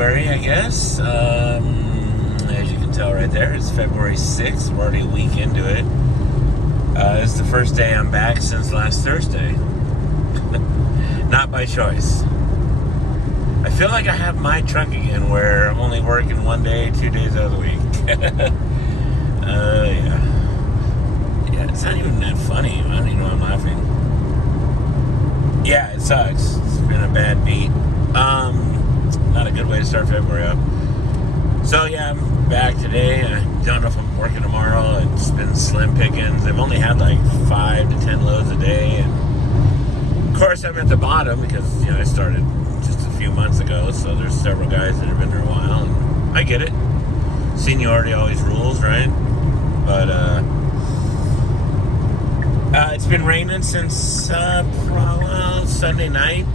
February, I guess. As you can tell right there, it's February 6th. We're already a week into it. It's the first day I'm back since last Thursday. Not by choice. I feel like I have my truck again where I'm only working 1 day, 2 days out of the week. Yeah. Yeah, it's not even that funny. I don't even know I'm laughing. Yeah, it sucks. It's been a bad beat. Not a good way to start February up. So yeah, I'm back today. I don't know if I'm working tomorrow. It's been slim pickings. I've only had like 5 to 10 loads a day, and of course I'm at the bottom because I started just a few months ago. So there's several guys that have been there a while, and I get it. Seniority always rules, right? But it's been raining since Sunday night.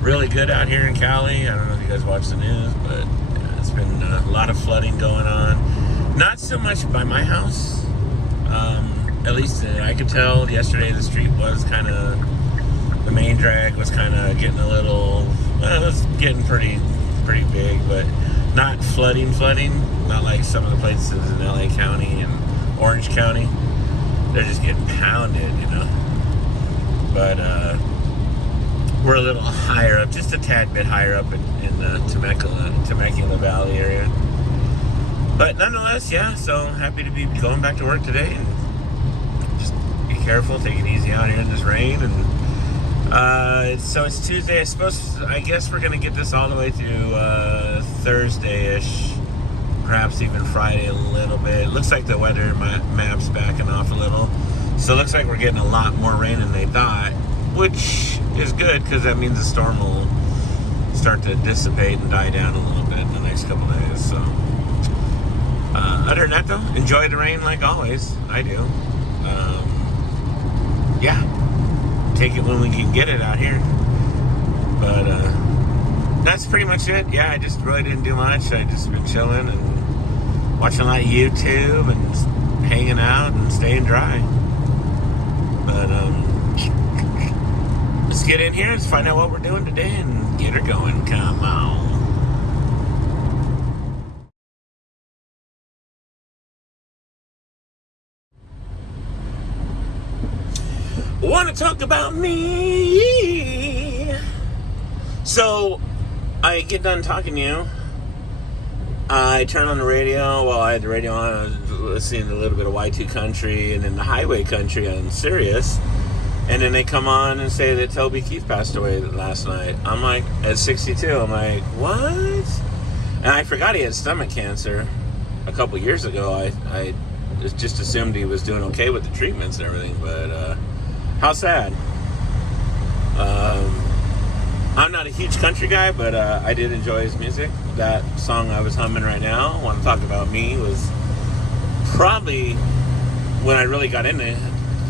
Really good out here in Cali. I don't know if you guys watch the news, but it's been a lot of flooding going on. Not so much by my house. At least I could tell yesterday the street was kind of, the main drag was kind of getting a little, it was getting pretty big, but not flooding. Not like some of the places in LA County and Orange County. They're just getting pounded, But we're a little higher up, just a tad bit higher up in the Temecula Valley area. But nonetheless, yeah, so happy to be going back to work today. And just be careful, take it easy out here in this rain. And so it's Tuesday. I guess we're going to get this all the way to Thursday-ish. Perhaps even Friday a little bit. It looks like the weather map's backing off a little. So it looks like we're getting a lot more rain than they thought, which is good because that means the storm will start to dissipate and die down a little bit in the next couple days. So other than that, though, enjoy the rain like always. I do. Yeah, take it when we can get it out here. But that's pretty much it. Yeah, I just really didn't do much. I just been chilling and watching a lot of YouTube and hanging out and staying dry. But let's get in here. Let's find out what we're doing today and get her going. Come on. Want to talk about me? So I get done talking to you. I turn on the radio. Well, I had the radio on. I was listening to a little bit of Y2 Country and then the Highway Country on Sirius. And then they come on and say that Toby Keith passed away last night. I'm like, at 62, I'm like, what? And I forgot he had stomach cancer a couple years ago. I just assumed he was doing okay with the treatments and everything. But how sad. I'm not a huge country guy, but I did enjoy his music. That song I was humming right now, Want to Talk About Me, was probably when I really got into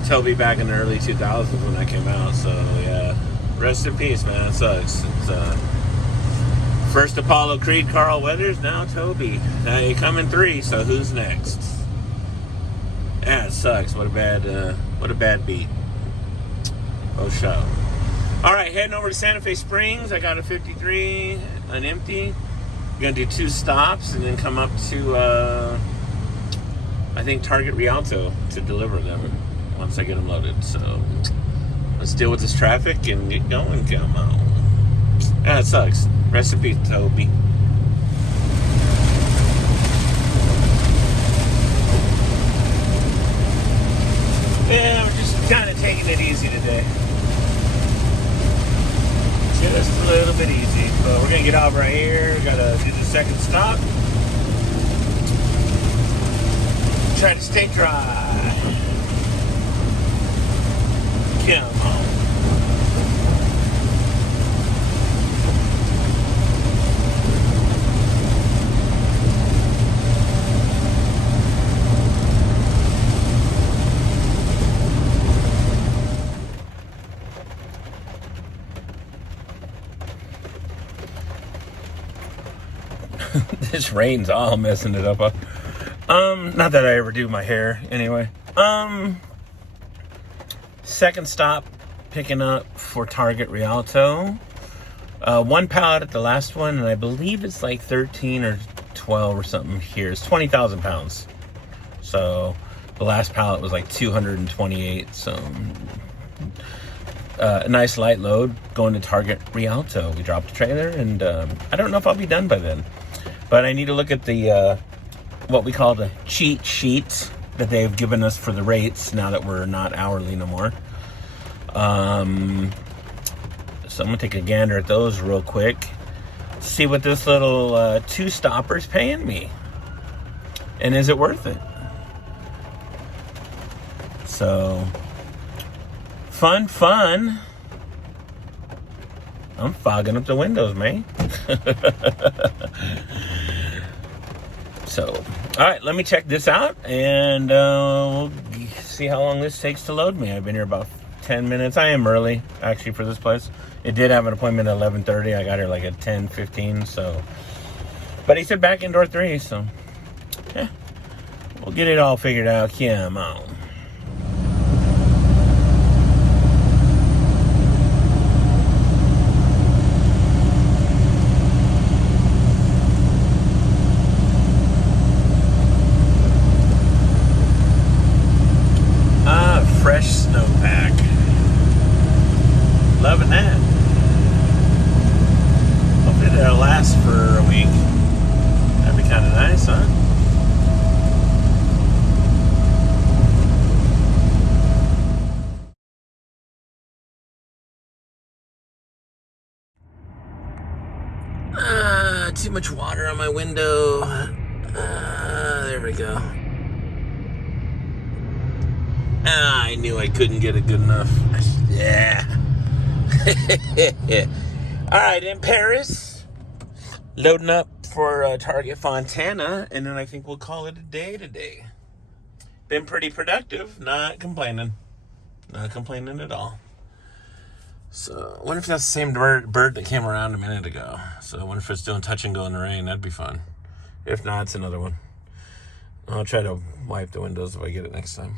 Toby back in the early 2000s when that came out. So yeah, rest in peace, man. It sucks. It's first Apollo Creed, Carl Weathers, now Toby. Now you come in 3, so who's next? Yeah, it sucks. What a bad beat. Oh, show. All right, heading over to Santa Fe Springs. I got a 53, an empty. I'm gonna do 2 stops and then come up to I think Target Rialto to deliver them once I get them loaded. So let's deal with this traffic and get going. Come on. Yeah, it sucks. Rest in peace, Toby. Yeah, we're just kind of taking it easy today. Just a little bit easy. But we're gonna get over right here. Gotta do the second stop. Try to stay dry. Come on. This rain's all messing it up. Not that I ever do my hair anyway. Second stop, picking up for Target Rialto. One pallet at the last one, and I believe it's like 13 or 12 or something here. It's 20,000 pounds. So the last pallet was like 228. So a nice light load going to Target Rialto. We dropped a trailer, and I don't know if I'll be done by then. But I need to look at the what we call the cheat sheet that they've given us for the rates now that we're not hourly no more. So I'm gonna take a gander at those real quick. See what this little two stopper's paying me, and is it worth it? So fun. I'm fogging up the windows, man. So, all right, let me check this out, and we'll see how long this takes to load me. I've been here about 10 minutes. I am early, actually, for this place. It did have an appointment at 11:30. I got here like at 10:15, so. But he said back in door 3, so. Yeah, we'll get it all figured out. Come on. Fresh snowpack. Loving that. Hopefully that'll last for a week. That'd be kind of nice, huh? Too much water on my window. There we go. I knew I couldn't get it good enough. Yeah. All right, in Paris, loading up for Target Fontana, and then I think we'll call it a day today. Been pretty productive, not complaining. Not complaining at all. So, I wonder if that's the same bird that came around a minute ago. So, I wonder if it's doing touch and go in the rain. That'd be fun. If not, it's another one. I'll try to wipe the windows if I get it next time.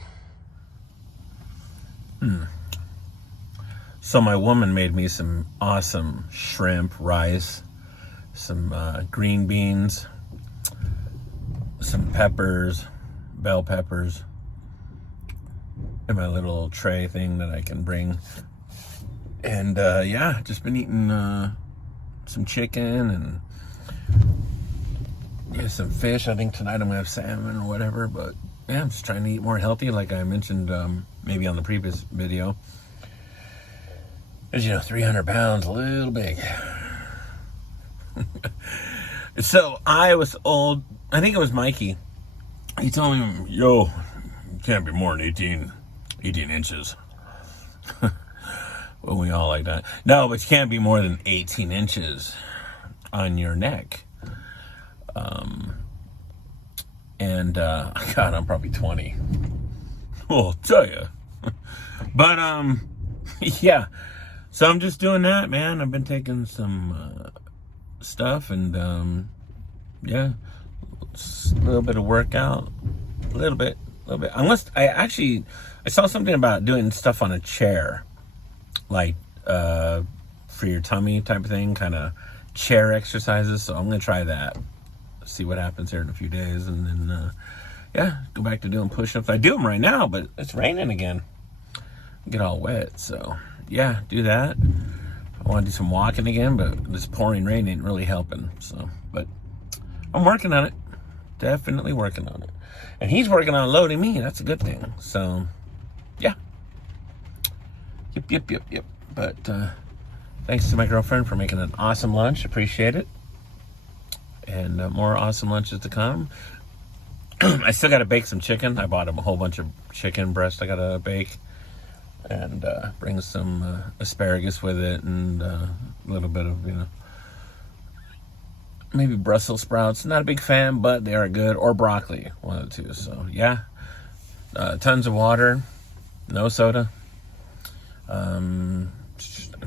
So my woman made me some awesome shrimp, rice, some green beans, some peppers, bell peppers, in my little tray thing that I can bring. And yeah, just been eating some chicken and yeah, some fish. I think tonight I'm gonna have salmon or whatever, but yeah, I'm just trying to eat more healthy, like I mentioned maybe on the previous video. As you know, 300 pounds, a little big. So I was old, I think it was Mikey. He told me, yo, you can't be more than 18 inches. Well, we all like that. No, but you can't be more than 18 inches on your neck. And God, I'm probably 20. Well, I'll tell you. But yeah. So I'm just doing that, man. I've been taking some stuff, and yeah, a little bit of workout, a little bit. Unless I saw something about doing stuff on a chair, like for your tummy type of thing, kind of chair exercises. So I'm gonna try that. See what happens here in a few days, and then yeah, go back to doing push-ups. I do them right now, but it's raining again. Get all wet, so yeah, do that. I want to do some walking again, but this pouring rain ain't really helping. So, but I'm working on it. Definitely working on it. And he's working on loading me. That's a good thing. So, yeah. Yep. But thanks to my girlfriend for making an awesome lunch. Appreciate it. And more awesome lunches to come. I still got to bake some chicken. I bought him a whole bunch of chicken breast I got to bake. And bring some asparagus with it, and a little bit of, maybe Brussels sprouts. Not a big fan, but they are good. Or broccoli, one of the two. So, yeah. Tons of water. No soda. In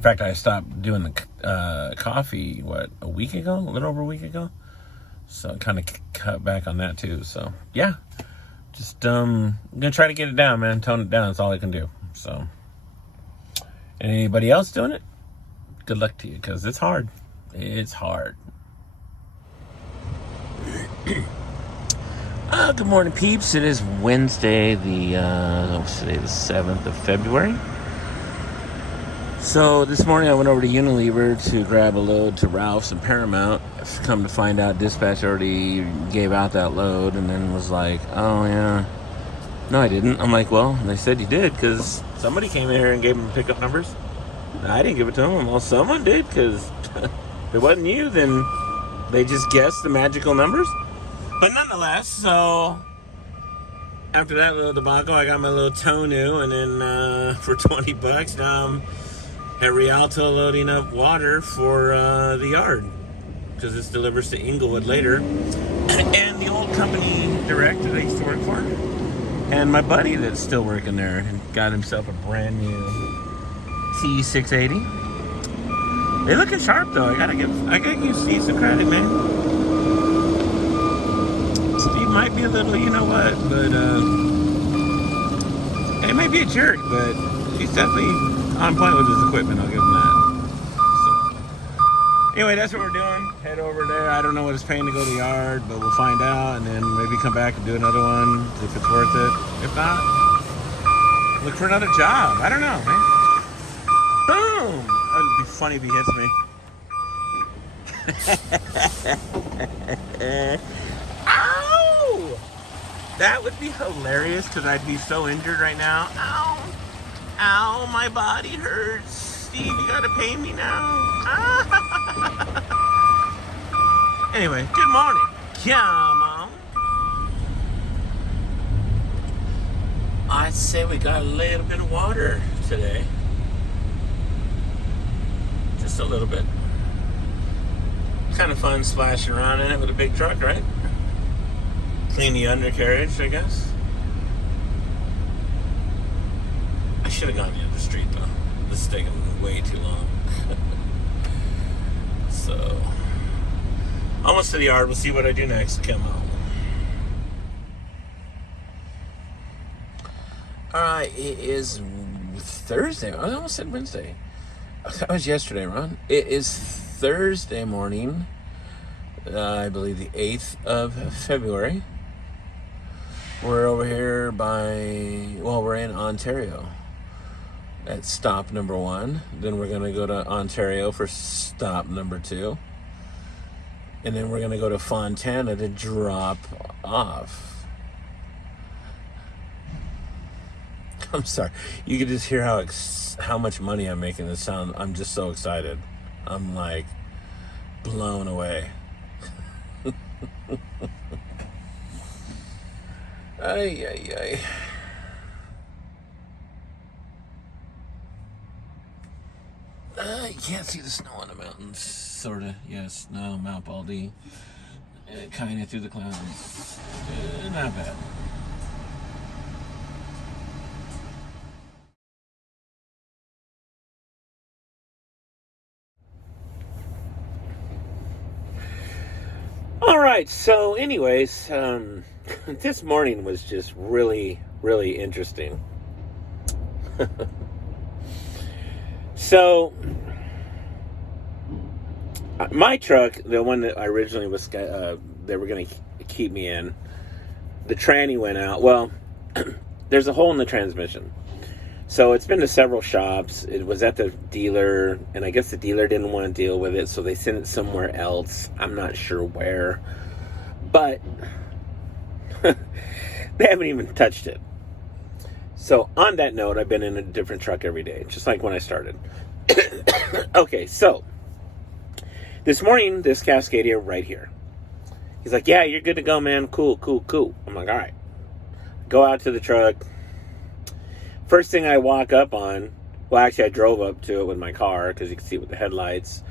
fact, I stopped doing the coffee, a week ago? A little over a week ago? So, I kind of cut back on that, too. So, yeah. Just, I'm going to try to get it down, man. Tone it down. That's all I can do. So, and anybody else doing it? good luck to you, because it's hard. It's hard. Good morning, peeps. It is Wednesday, what's today, the 7th of February. So this morning I went over to Unilever to grab a load to Ralph's and Paramount. Come to find out, dispatch already gave out that load, and then was like, oh yeah, no I didn't. I'm like, well, they said you did, because somebody came in here and gave them pickup numbers. I didn't give it to them. Well, someone did, because if it wasn't you, then they just guessed the magical numbers. But nonetheless, so after that little debacle, I got my little Tonu, and then for $20, now I'm at Rialto loading up water for the yard, because this delivers to Inglewood later. And the old company direct that I used to work for, and my buddy that's still working there, got himself a brand new T680. They looking sharp though. I gotta give Steve some credit, man. Steve might be a little, you know what, but he might be a jerk, but he's definitely on point with his equipment. I'll give him that. So, anyway, that's what we're doing. Head over there. I don't know what it's paying to go to the yard, but we'll find out, and then maybe come back and do another one if it's worth it. If not, look for another job. I don't know, man. Boom! That would be funny if he hits me. Ow! That would be hilarious, because I'd be so injured right now. Ow! Ow, my body hurts. Steve, you gotta pay me now. Anyway, good morning. Come on. I'd say we got a little bit of water today. Just a little bit. Kind of fun splashing around in it with a big truck, right? Clean the undercarriage, I guess. I should have gone the other street though. This is taking way too long. So, almost to the yard. We'll see what I do next. Come on. Alright, it is Thursday. I almost said Wednesday. That was yesterday, Ron. It is Thursday morning. I believe the 8th of February. We're over here we're in Ontario at stop number 1. Then we're going to go to Ontario for stop number 2. And then we're going to go to Fontana to drop off. I'm sorry. You can just hear how much money I'm making this sound. I'm just so excited. I'm like blown away. Ay. You can't see the snow on the mountains, sort of. Yes, snow, Mount Baldy, kind of through the clouds. Not bad. All right, so anyways, this morning was just really, really interesting. So, my truck, the one that I originally was, they were going to keep me in, the tranny went out. Well, there's a hole in the transmission. So it's been to several shops. It was at the dealer, and I guess the dealer didn't want to deal with it, so they sent it somewhere else. I'm not sure where. But they haven't even touched it. So on that note, I've been in a different truck every day, just like when I started. Okay, so this morning, this Cascadia right here. He's like, yeah, you're good to go, man. Cool. I'm like, all right. Go out to the truck. First thing I walk up on, well, actually I drove up to it with my car because you can see it with the headlights,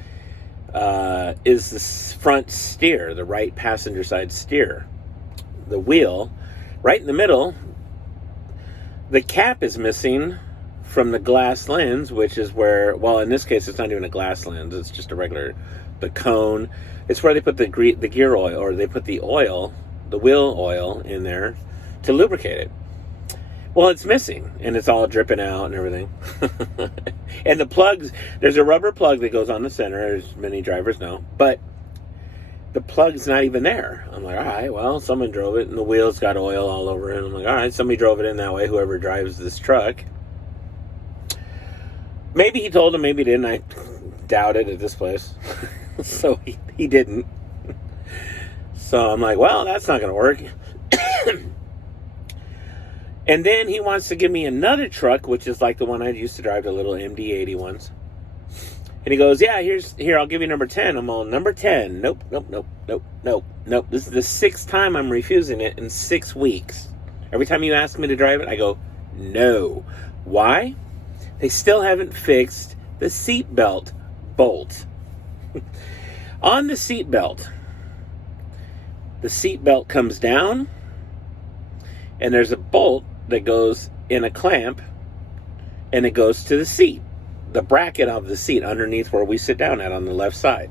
is the front steer, the right passenger side steer. The wheel, right in the middle, the cap is missing from the glass lens, which is where, well, in this case, it's not even a glass lens. It's just a regular, the cone. It's where they put the gear oil, or they put the oil, the wheel oil in there to lubricate it. Well, it's missing, and it's all dripping out and everything. And the plugs, there's a rubber plug that goes on the center, as many drivers know, but the plug's not even there. I'm like, all right, well, someone drove it, and the wheels got oil all over it. I'm like, all right, somebody drove it in that way, whoever drives this truck. Maybe he told him, maybe he didn't. I doubt it at this place. So he didn't. So I'm like, well, that's not going to work. And then he wants to give me another truck, which is like the one I used to drive, the little MD-80 ones. And he goes, yeah, here, I'll give you number 10. I'm on number 10. Nope. This is the 6th time I'm refusing it in 6 weeks. Every time you ask me to drive it, I go, no. Why? They still haven't fixed the seatbelt bolt. On the seatbelt comes down, and there's a bolt that goes in a clamp, and it goes to the seat, the bracket of the seat underneath where we sit down at on the left side.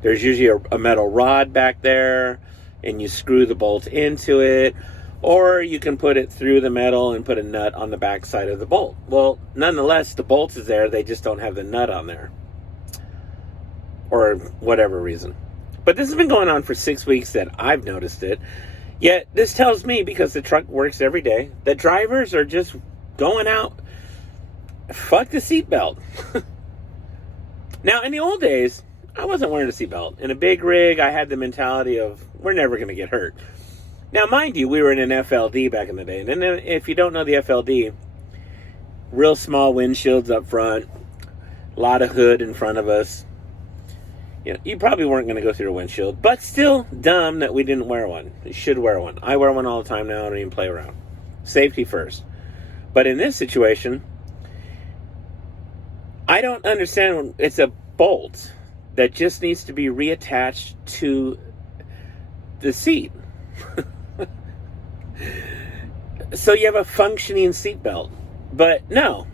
There's usually a metal rod back there, and you screw the bolt into it, or you can put it through the metal and put a nut on the back side of the bolt. Well, nonetheless, the bolt is there, they just don't have the nut on there, or whatever reason. But this has been going on for 6 weeks that I've noticed it. Yet, this tells me, because the truck works every day, that drivers are just going out, fuck the seatbelt. Now, in the old days, I wasn't wearing a seatbelt. In a big rig, I had the mentality of, we're never going to get hurt. Now, mind you, we were in an FLD back in the day. And then if you don't know the FLD, real small windshields up front, a lot of hood in front of us. You know, you probably weren't going to go through a windshield, but still dumb that we didn't wear one. You should wear one. I wear one all the time now. I don't even play around. Safety first. But in this situation, I don't understand. It's a bolt that just needs to be reattached to the seat. So you have a functioning seatbelt. But no.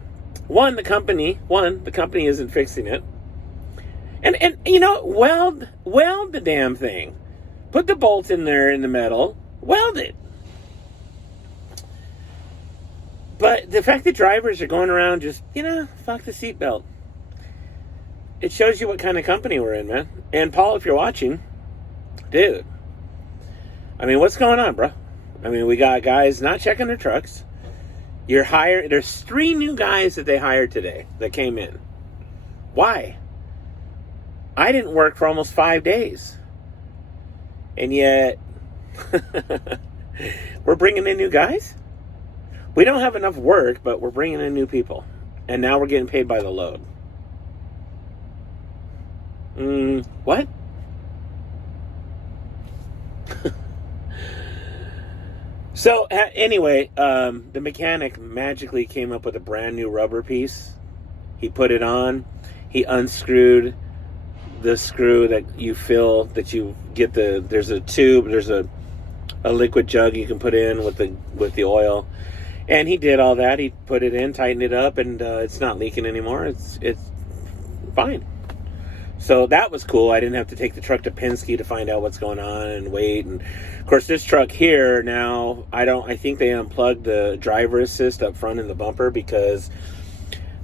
One, the company isn't fixing it. And you know, weld the damn thing. Put the bolt in there in the metal. Weld it. But the fact that drivers are going around just, fuck the seatbelt. It shows you what kind of company we're in, man. And Paul, if you're watching, dude. I mean, what's going on, bro? I mean, we got guys not checking their trucks. There's 3 new guys that they hired today that came in. Why? I didn't work for almost 5 days. And yet, we're bringing in new guys? We don't have enough work, but we're bringing in new people. And now we're getting paid by the load. What? So, anyway, the mechanic magically came up with a brand new rubber piece. He put it on. He unscrewed the screw that you fill, that you get there's a tube, there's a liquid jug you can put in with the oil. And he did all that. He put it in, tightened it up, and it's not leaking anymore. It's fine. So that was cool. I didn't have to take the truck to Penske to find out what's going on and wait. And of course, this truck here now, I think they unplugged the driver assist up front in the bumper because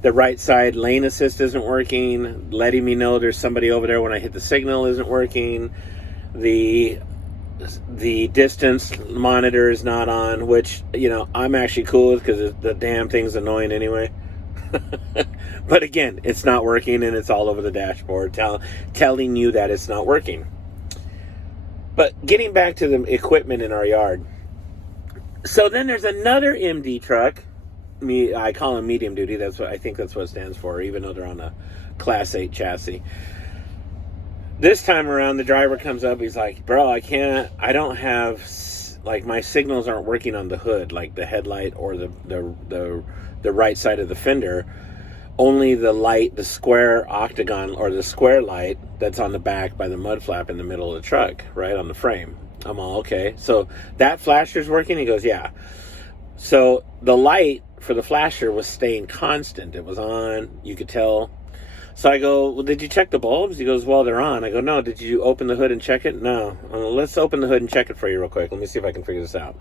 the right side lane assist isn't working, letting me know there's somebody over there when I hit the signal isn't working. The distance monitor is not on, which, I'm actually cool with because the damn thing's annoying anyway. But again, it's not working, and it's all over the dashboard telling you that it's not working. But getting back to the equipment in our yard. So then there's another MD truck. I call them medium duty. I think that's what it stands for, even though they're on a Class 8 chassis. This time around, the driver comes up. He's like, bro, I don't have, my signals aren't working on the hood, like the headlight or the right side of the fender. Only the light, the square octagon or the square light that's on the back by the mud flap in the middle of the truck, right on the frame. I'm all, okay. So that flasher's working? He goes, yeah. So the light for the flasher was staying constant. It was on. You could tell. So I go, well, did you check the bulbs? He goes, well, they're on. I go, no, did you open the hood and check it? No. Let's open the hood and check it for you real quick. Let me see if I can figure this out.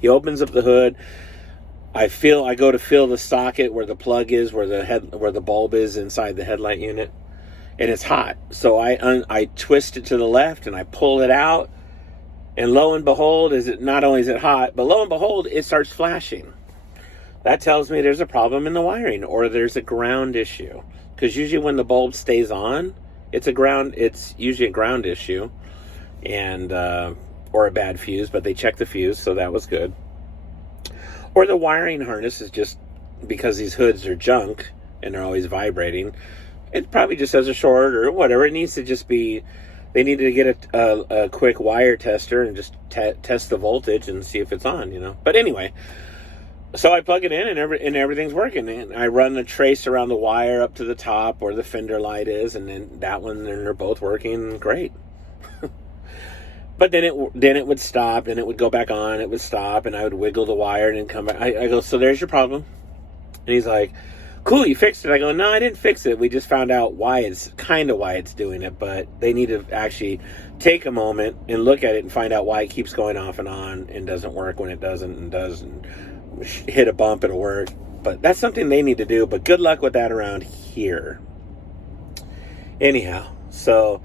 He opens up the hood. I go to feel the socket where the plug is, where the bulb is inside the headlight unit, and it's hot. So I twist it to the left and I pull it out, and lo and behold, not only is it hot, but lo and behold, it starts flashing. That tells me there's a problem in the wiring, or there's a ground issue. Because usually when the bulb stays on, it's usually a ground issue, and or a bad fuse. But they checked the fuse, so that was good. Or the wiring harness is just, because these hoods are junk and they're always vibrating, it probably just has a short or whatever. It needs to just be. They needed to get a quick wire tester and just test the voltage and see if it's on, But anyway. So I plug it in and everything's working. And I run the trace around the wire up to the top where the fender light is, and then that one, and they're both working great. But then it would stop, and it would go back on. It would stop, and I would wiggle the wire and then come back. I go, so there's your problem. And he's like, cool, you fixed it. I go, no, I didn't fix it. We just found out why it's doing it, but they need to actually take a moment and look at it and find out why it keeps going off and on and doesn't work when it doesn't, and does, and hit a bump, it'll work. But that's something they need to do, but good luck with that around here. Anyhow, so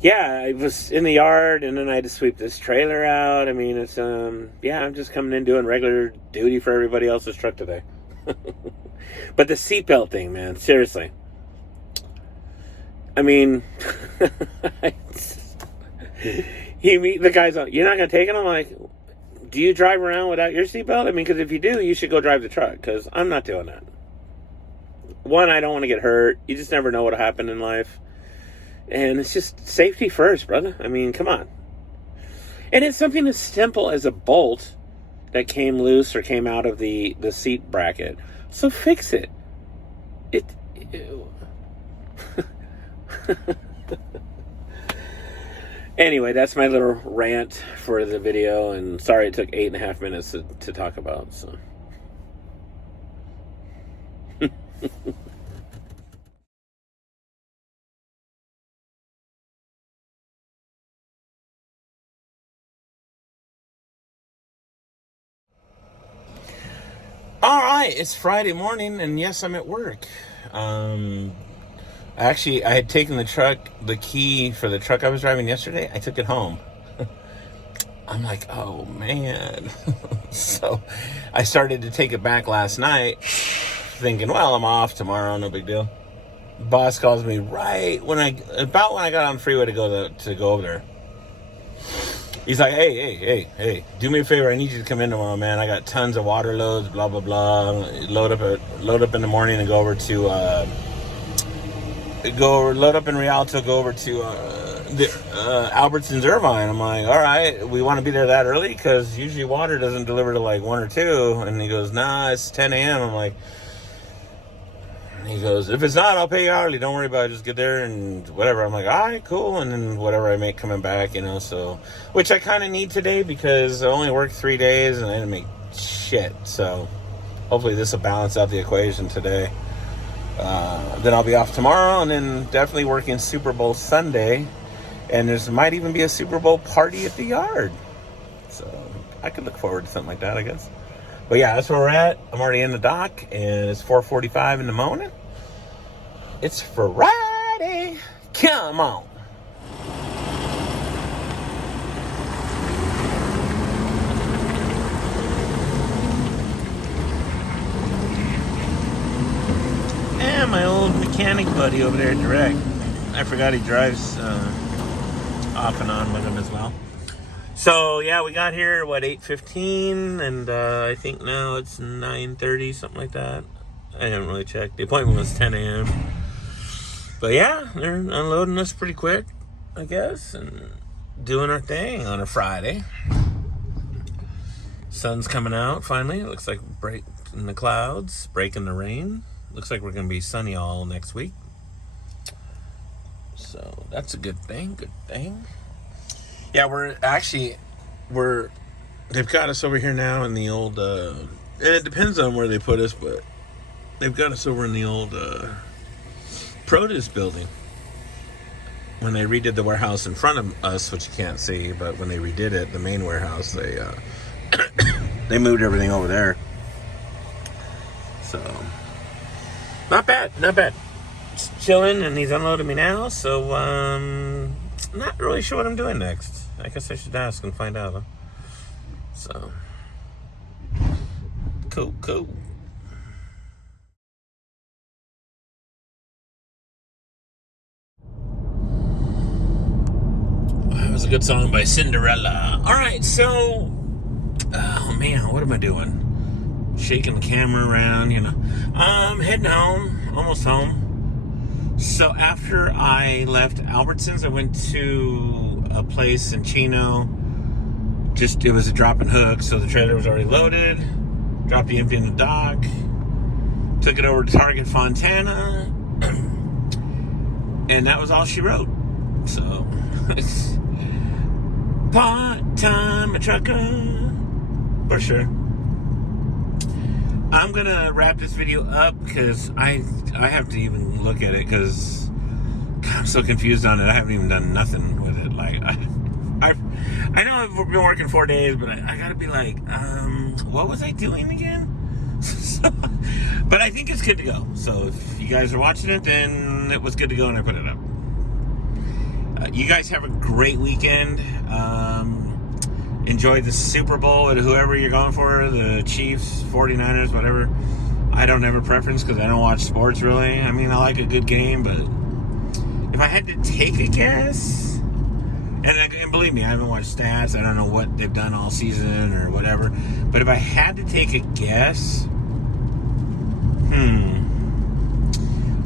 yeah, I was in the yard, and then I had to sweep this trailer out. I mean, it's I'm just coming in doing regular duty for everybody else's truck today. But the seatbelt thing, man, seriously. I mean, the guy's like, you're not gonna take it? I'm like, do you drive around without your seatbelt? I mean, because if you do, you should go drive the truck, because I'm not doing that. One, I don't want to get hurt. You just never know what'll happen in life. And it's just safety first, brother. I mean, come on. And it's something as simple as a bolt that came loose or came out of the seat bracket. So fix it. Anyway, that's my little rant for the video, and sorry it took 8.5 minutes to talk about. So, all right, it's Friday morning, and yes, I'm at work. Actually, I had taken the key for the truck I was driving yesterday. I took it home. I'm like, oh man. So I started to take it back last night, thinking, well, I'm off tomorrow, no big deal. Boss calls me right when I got on the freeway to go over there. He's like, hey, do me a favor. I need you to come in tomorrow, man. I got tons of water loads, blah, blah, blah. Load up in the morning and go over to, load up in Rialto, go over to Albertsons Irvine. I'm like, all right, we want to be there that early? Because usually water doesn't deliver to like 1 or 2. And he goes, nah, it's 10 a.m. I'm like, he goes, if it's not, I'll pay you hourly. Don't worry about it. Just get there and whatever. I'm like, all right, cool. And then whatever I make coming back, so, which I kind of need today because I only worked 3 days and I didn't make shit. So hopefully this will balance out the equation today. Then I'll be off tomorrow, and then definitely working Super Bowl Sunday. And there might even be a Super Bowl party at the yard. So I could look forward to something like that, I guess. But yeah, that's where we're at. I'm already in the dock, and it's 4:45 in the morning. It's Friday. Come on. And my old mechanic buddy over there at Direct. I forgot he drives off and on with him as well. So yeah, we got here 8:15, and I think now it's 9:30, something like that. I haven't really checked. The appointment was 10 a.m. But yeah, they're unloading us pretty quick, I guess, and doing our thing on a Friday. Sun's coming out finally. It looks like breaking the clouds, breaking the rain. Looks like we're gonna be sunny all next week. So that's a good thing. Yeah, they've got us over here now in the old, and it depends on where they put us, but they've got us over in the old produce building. When they redid the warehouse in front of us, which you can't see, but when they redid it, the main warehouse, they they moved everything over there. Not bad, not bad. Just chilling, and he's unloading me now, so, not really sure what I'm doing next. I guess I should ask and find out, huh? So, cool. That was a good song by Cinderella. All right, so, oh man, what am I doing? Shaking the camera around, heading home, almost home. So after I left Albertsons, I went to a place in Chino. It was a drop and hook, so the trailer was already loaded. Dropped the empty in the dock. Took it over to Target Fontana. And that was all she wrote. So, part-time trucker, for sure. I'm gonna wrap this video up because I have to even look at it because I'm so confused on it. I haven't even done nothing with it. Like I know I've been working 4 days, but I gotta be like, what was I doing again? But I think it's good to go. So if you guys are watching it, then it was good to go and I put it up. You guys have a great weekend. Enjoy the Super Bowl and whoever you're going for, the Chiefs, 49ers, whatever. I don't have a preference because I don't watch sports really. I mean, I like a good game, but if I had to take a guess, and believe me, I haven't watched stats. I don't know what they've done all season or whatever. But if I had to take a guess,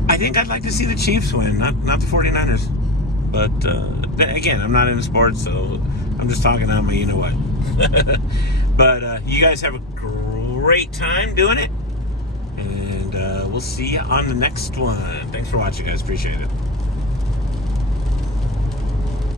I think I'd like to see the Chiefs win, not the 49ers. But again, I'm not into sports, so I'm just talking out my you-know-what. But you guys have a great time doing it. And we'll see you on the next one. Thanks for watching, guys. Appreciate it.